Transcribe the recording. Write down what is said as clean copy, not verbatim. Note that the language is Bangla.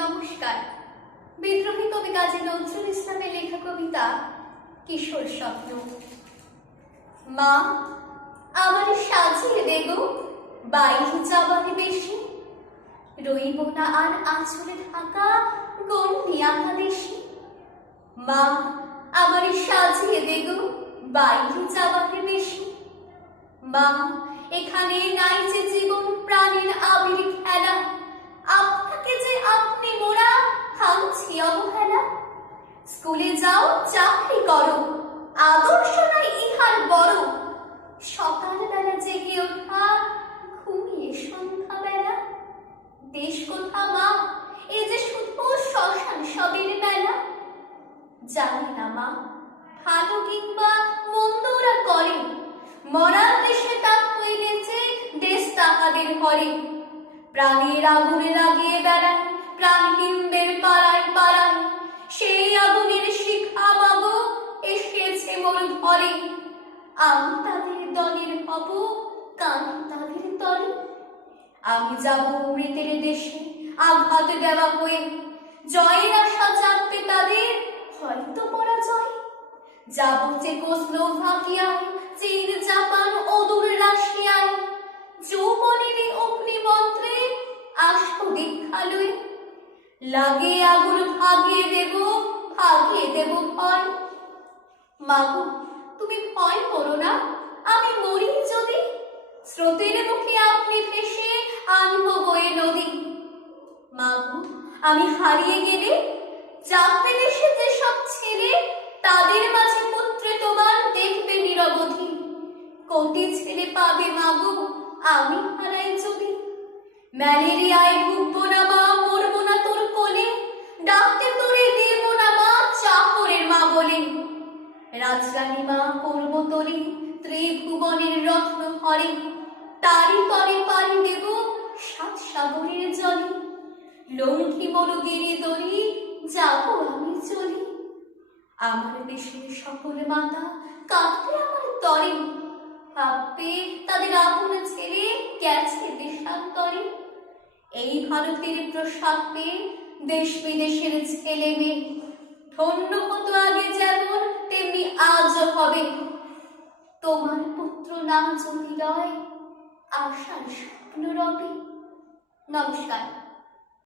নমস্কার। বিদ্রোহী কবি কাজী নজরুল ইসলামের লেখা কবিতা কিশোর স্বপ্ন। মা আমার সাজিয়ে দেগো বাইরে যাবার বেশি, রইব না আর আঁচলে ঢাকা গন্ডি আঁকা দেশি। মা আমার সাজিয়ে দেগো বাইরে যাবার বেশি, মা এখানে নাই যে জীবন প্রাণের আবির খেলা, আপনাকে যে আপনি মোরা ভাঙছি অবহেলা। স্কুলে যাও চাকরি করো আদর্শ নাই ইহার বড়, সকালবেলা জেগে ওঠা ঘুমিয়ে সন্ধ্যা বেলা। দেশ কোথা মা এ যে শুধু শ্মশান সবের মেলা। জানি না মা ভালো কিংবা মন্দ ওরা করে, মরার দেশে তাক হইবে যে দেশ তাহাদের ঘরে। প্রাণের আগুনে লাগিয়ে বেড়ায় প্রাণহীনদের পাড়ায় পাড়ায়, সেই আগুনের শিখা মাগো এসেছে মোর ঘরে। আমি তাদের দলের হব কাঁদি তাদের তরে, আমি যাব মৃতের দেশে আঘাত দেওয়া হয়ে। জয়ের আশা জানতে তাদের হয়তো পরাজয়, যাব চেকোস্লোভাকিয়ায় চীন জাপান অদূর রাশিয়ায়। যৌবনের অগ্নিমন্ত্রে আসব দীক্ষালয়ে, লাগে আগুন ভাগিয়ে দেব ভয়। মাগো তুমি ভয় করো না, আমি মরি যদি, স্রোতের মুখে আপনি ভেসে আনব বয়ে নদী। মাগো আমি হারিয়ে গেলে যাবে দেশে যেসব ছেলে, তাদের মাঝে পুত্রে তোমার দেখবে নিরবধি। কোটি ছেলে পাবে মাগো আমি হারাই যদি, ম্যালেরিয়ায় ভুগবো না মা মরবো না তোর কোলে, ডাকতে তোরে দেব না মা চাকরের মা বলে। রাজরানী মা করবো তরি ত্রিভুবনের রত্ন হরে, তারি তরে পাড়ি দেব সাত সাগরের জলে। লঙ্কি মরুগিরি দড়ি যাবো আমি চলি, আমার দেশের সকল মাতা কাঁদবে আমার তরে। ভাববে তাদের আপন ছেলে গেছে দেশান্তরে। এই ভারতের প্রসাদ পেয়ে দেশ বিদেশের ছেলে মেয়ে ধন্য হতো আগে যেমন তেমনি আজও হবে। তোমার পুত্র নাম যদি রয় আশার স্বপ্ন রবে। নমস্কার।